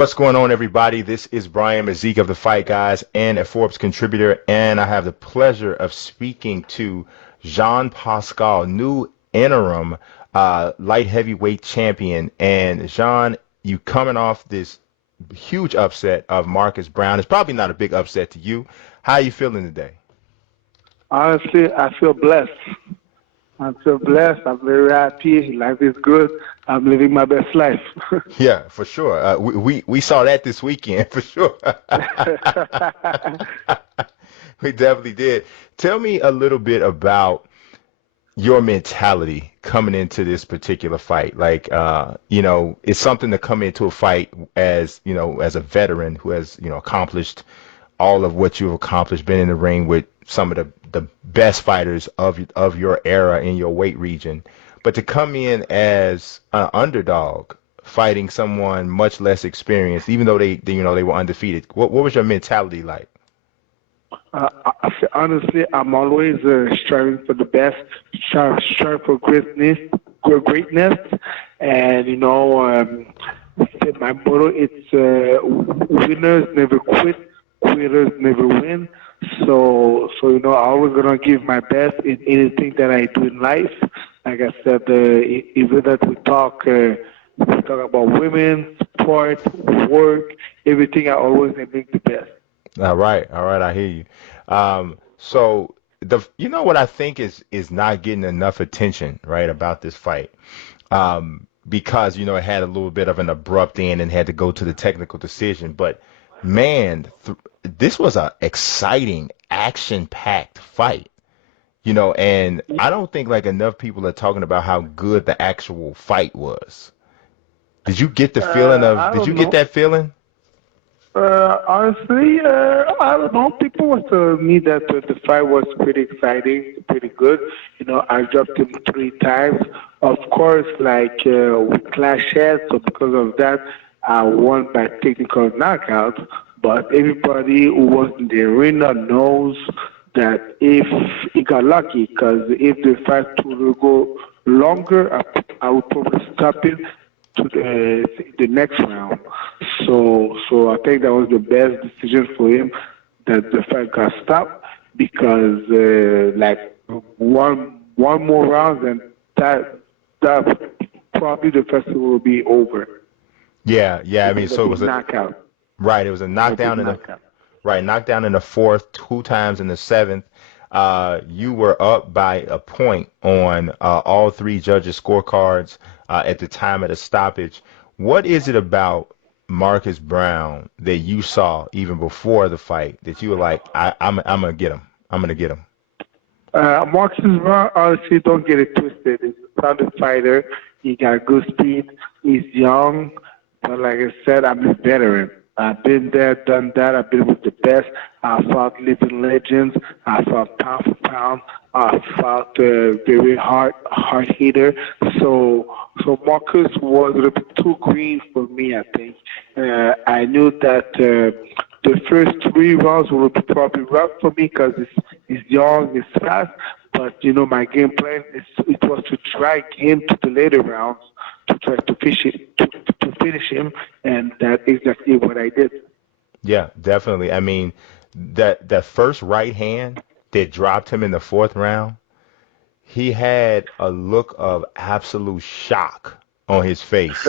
What's going on, everybody? This is Brian Mazik of the Fight Guys and a Forbes contributor, and I have the pleasure of speaking to Jean Pascal, new interim light heavyweight champion. And Jean, you coming off this huge upset of Marcus Browne. It's probably not a big upset to you. How are you feeling today? Honestly, I feel blessed. I feel blessed. I'm very happy. Life is good. I'm living my best life. Yeah, for sure. We saw that this weekend for sure. We definitely did. Tell me a little bit about your mentality coming into this particular fight. Like, it's something to come into a fight as, as a veteran who has, accomplished all of what you've accomplished, been in the ring with some of the best fighters of your era in your weight region. But to come in as an underdog, fighting someone much less experienced, even though they were undefeated. What was your mentality like? Honestly, I'm always striving for the best, strive for greatness, and my motto it's winners never quit, quitters never win. So I always gonna give my best in anything that I do in life. Like I said, even that we talk about women, sport, work, everything. I always make the best. All right, I hear you. So what I think is not getting enough attention, right, about this fight, because it had a little bit of an abrupt end and had to go to the technical decision. But man, this was a exciting, action-packed fight, and I don't think like enough people are talking about how good the actual fight was. Did you get the feeling of? I Did you don't get know. that feeling? Honestly, I don't know. People was telling me that the fight was pretty exciting, pretty good. I dropped him 3 times. Of course, like we clashed heads, so because of that, I won by technical knockout. But everybody who was in the arena knows that if he got lucky, because if the fight would go longer, I would probably stop it to the next round. So I think that was the best decision for him that the fight got stopped because like one more round and that probably the festival will be over. Yeah, yeah. I It mean, was a so it big was a knockout. right. It was a It was a big knockdown in the knockout. right knockdown in the fourth, two times in the seventh. You were up by a point on all three judges' scorecards at the time of the stoppage. What is it about Marcus Browne that you saw even before the fight that you were like, I'm gonna get him. I'm gonna get him. Marcus Brown, honestly, don't get it twisted. He's a talented fighter. He got good speed. He's young, but like I said, I'm a veteran. I've been there, done that. I've been with the best. I fought living legends. I fought pound for pound. I fought very hard hitter. So Marcus was a little bit too green for me. I think I knew that the first 3 rounds will be probably rough for me because it's young, it's fast. But my game plan it was to drag him to the later rounds to try to finish him, and that's exactly what I did. Yeah, definitely. I mean, that first right hand that dropped him in the fourth round, he had a look of absolute shock on his face.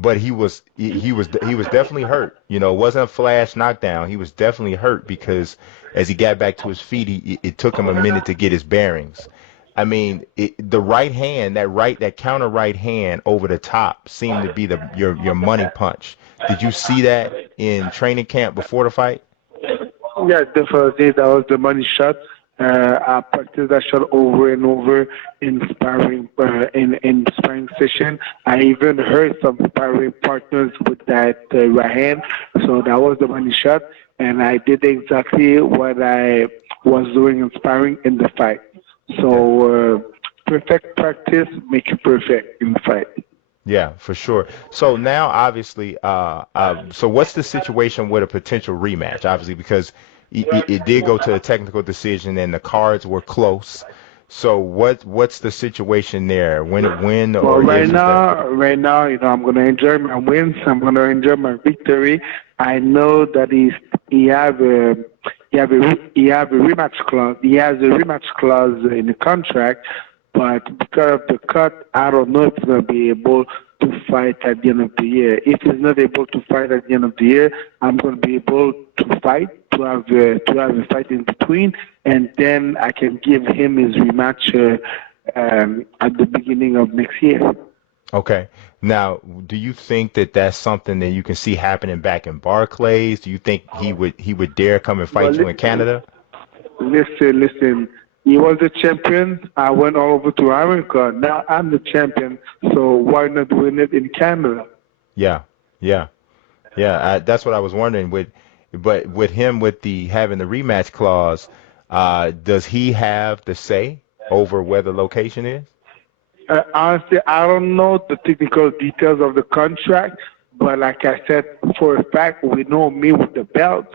But he was definitely hurt. It wasn't a flash knockdown. He was definitely hurt because as he got back to his feet, it took him a minute to get his bearings. I mean, the right hand, that counter right hand over the top seemed to be your money punch. Did you see that in training camp before the fight? Yeah, definitely. That was the money shot. I practiced that shot over and over in sparring session. I even heard some sparring partners with that right hand. So that was the money shot, and I did exactly what I was doing in sparring in the fight. Yeah. So perfect practice make you perfect in the fight. Yeah, for sure. So now, obviously, so what's the situation with a potential rematch? Obviously, because it did go to a technical decision and the cards were close. So what's the situation there? When Well, or if is that? right now, I'm gonna enjoy my wins. I'm gonna enjoy my victory. I know that he have a rematch clause. He has a rematch clause in the contract, but because of the cut, I don't know if he's gonna be able to fight at the end of the year. If he's not able to fight at the end of the year, I'm gonna be able to fight to have a fight in between, and then I can give him his rematch. At the beginning of next year. Okay. Now, do you think that that's something that you can see happening back in Barclays? Do you think he would dare come and But fight you in Canada? listen. He was the champion. I went all over to America. Now I'm the champion. So why not win it in Canada? Yeah. Yeah. Yeah, that's what I was wondering. But with him with the having the rematch clause, does he have the say over where the location is? Honestly, I don't know the technical details of the contract, but like I said, for a fact, we know me with the belt.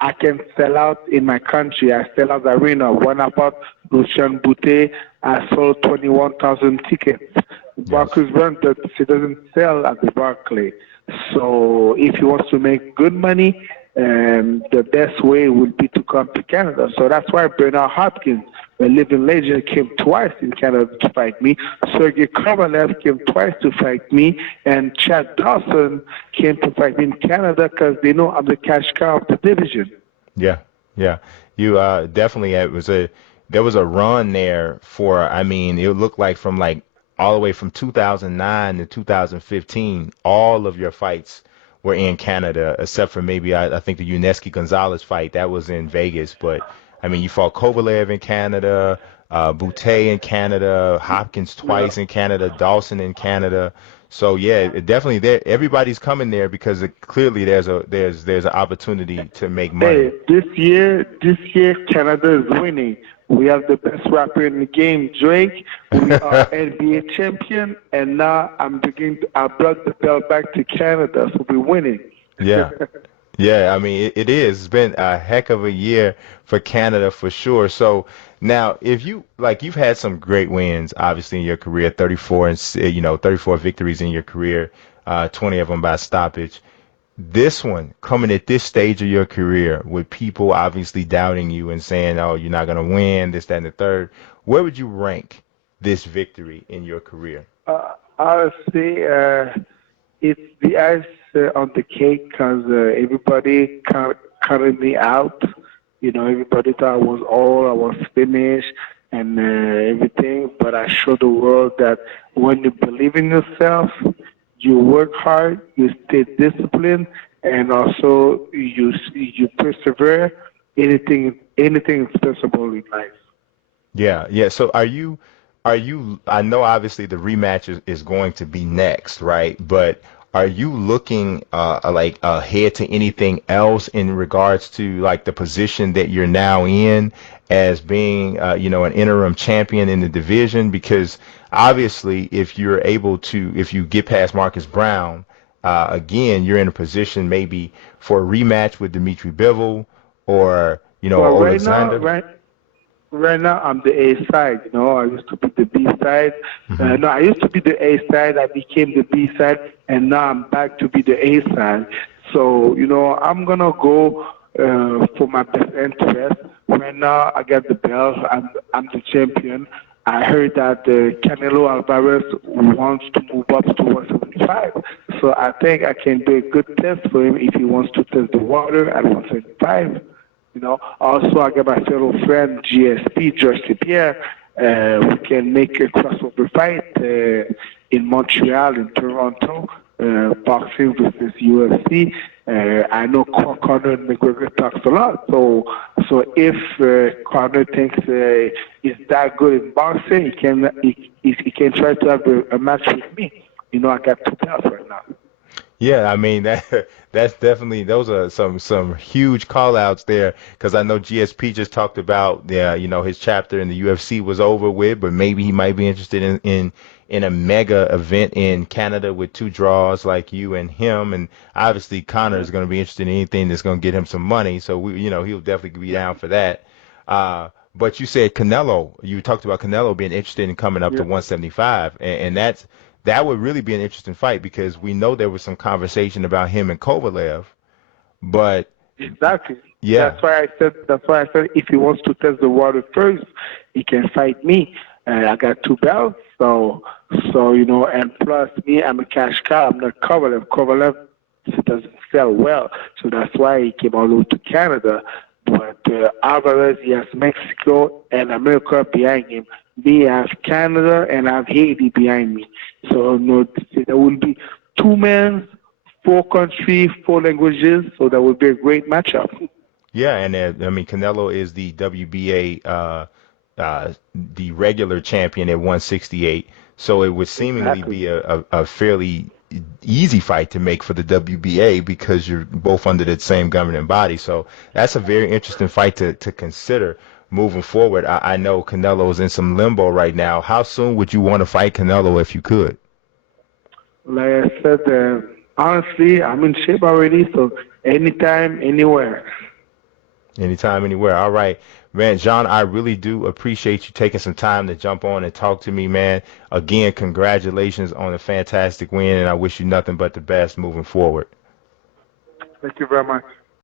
I can sell out in my country. I sell out the arena. When I bought Lucien Boutte, I sold 21,000 tickets. Yes. Barclays Run, but she doesn't sell at the Barclay. So if he wants to make good money, the best way would be to come to Canada. So that's why Bernard Hopkins, a living legend, came twice in Canada to fight me. Sergey Kovalev came twice to fight me, and Chad Dawson came to fight me in Canada because they know I'm the cash cow of the division. Yeah, yeah. You definitely it was a there was a run there for I mean it looked like from like all the way from 2009 to 2015 all of your fights were in Canada except for maybe I think the Uneski Gonzalez fight that was in Vegas, but I mean you fought Kovalev in Canada, Boutte in Canada, Hopkins Yeah. twice in Canada, Dawson in Canada. So yeah, it definitely there. Everybody's coming there because clearly there's an opportunity to make Hey, money. this year Canada is winning. We have the best rapper in the game, Drake. We are NBA champion, and now I brought the belt back to Canada, so we're winning. Yeah, yeah. I mean, it is. It's been a heck of a year for Canada for sure. So now, if you like, you've had some great wins, obviously in your career. 34 34 victories in your career. 20 of them by stoppage. This one coming at this stage of your career with people obviously doubting you and saying, "Oh, you're not gonna win," this, that, and the third. Where would you rank this victory in your career? Honestly, it's the ice on the cake because everybody counted me out. Everybody thought I was finished and everything. But I showed the world that when you believe in yourself, you work hard, you stay disciplined, and also you persevere. Anything is possible in life. Yeah, yeah. So I know obviously the rematch is going to be next, right? But are you looking like ahead to anything else in regards to like the position that you're now in as being an interim champion in the division? Because obviously if you're able to if you get past Marcus Brown, again, you're in a position maybe for a rematch with Dimitri Bivol or Well, Alexander. right now, I'm the A side. I used to be the B side. Hmm. No, I used to be the A side. I became the B side, and now I'm back to be the A side. So, I'm gonna go for my best interest. Right now, I got the belt. I'm the champion. I heard that Canelo Alvarez wants to move up to 175. So I think I can do a good test for him if he wants to test the water at 175. Also I got my fellow friend GSP, George Pierre. We can make a crossover fight in Montreal, in Toronto, boxing versus UFC. I know Conor McGregor talks a lot, so if Conor thinks he's that good in boxing, he can try to have a match with me. I got two belts right now. Yeah, I mean that that's definitely those are some huge call outs there because I know GSP just talked about yeah, his chapter in the UFC was over with, but maybe he might be interested in a mega event in Canada with two draws like you and him, and obviously Connor is going to be interested in anything that's going to get him some money, so he'll definitely be down for that. But you said Canelo. You talked about Canelo being interested in coming up to Yeah, 175, and that would really be an interesting fight because we know there was some conversation about him and Kovalev. But exactly. yeah, That's why I said if he wants to test the water first, he can fight me. I got two belts, and plus me, I'm a cash cow. I'm not Kovalev. Kovalev doesn't sell well, so that's why he came all the way to Canada. But Alvarez, he has Mexico and America behind him. Me, I have Canada and I have Haiti behind me. So no, there will be two men, four countries, four languages. So that would be a great matchup. yeah, and I mean Canelo is the WBA the regular champion at 168, so it would seemingly Exactly. be a fairly easy fight to make for the WBA because you're both under the same governing body. So that's a very interesting fight to consider moving forward. I know Canelo's in some limbo right now. How soon would you want to fight Canelo if you could? Like I said, honestly, I'm in shape already. So anytime, anywhere. Anytime, anywhere. All right, man, John, I really do appreciate you taking some time to jump on and talk to me, man. Again, congratulations on a fantastic win, and I wish you nothing but the best moving forward. Thank you very much.